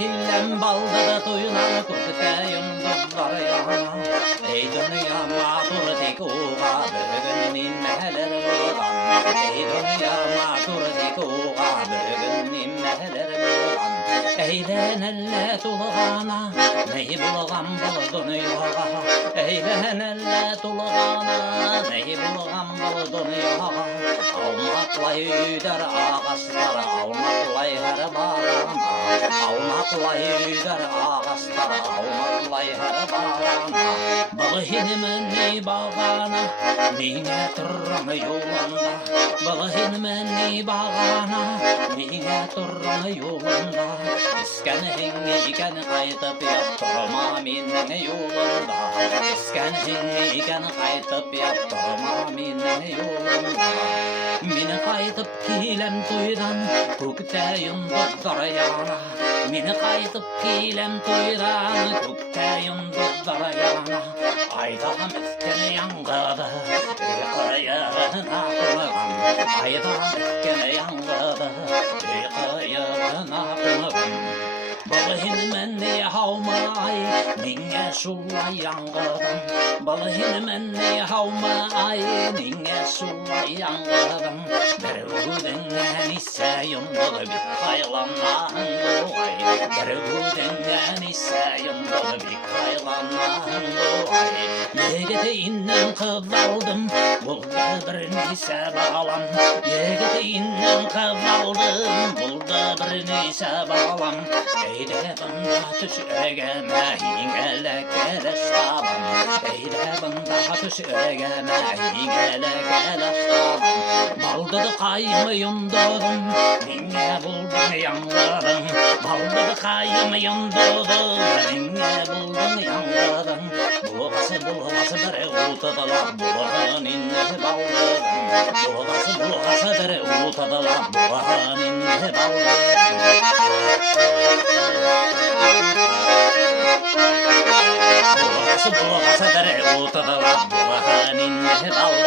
killen balda tuyulan kutayım dudlar yana. Ey dünya mağdur dikuğa bugün nimmeler bulan. Ey dünya mağdur dikuğa bugün nimmeler bulan. Eğlenelle tulğana neyi bulğan bu dünyaya. Eğlenelle tulğana neyi bulğan bu dünyaya. Almakla yüder ağaçlar, almakla her barana. Almakla yüder ağaçlar, almakla her barana. Balığın ne bağana, nine turun yolunda. Balığın ne bağana, nine turun yolunda. İsken iken kaytıp yaptırma minin yolunda. İsken iken kaytıp yaptırma minin yolunda. Mini kaytıp kilem toydan Köktayın dudlar yana. Mini kaytıp kilem toydan Köktayın dudlar yana. Ayda mesken yangıdı Kıyığına kulağım. Ayda mesken yangıdı Kıyığına kulağım. Balığın menni havmay ninge sulla yangıdım. Balığın menni havmay ninge sulla yangıdım. Bergudingen ise yumdalı bir kaylanan doğay. Bergudingen ise yumdalı bir kaylanan doğay. Yegete innen kız aldım, bulda bir nise bağlam. Yegete innen kız aldım, bulda bir nise bağlam. Eyde bunda tüsürgeme hingele kerestabam. Eyde bunda tüsürgeme hingele kerestabam. Baldadı kaymıyım doğdum, ninge buldum yanladım. Baldadı kaymıyım doğdum, ninge buldum yanladım. Bulgası bere utadılar, bulağın inne baldadım. Bulgası bere utadılar, bulağın inne baldadım. Bulgası dere utadılar, bulağın inne baldadım.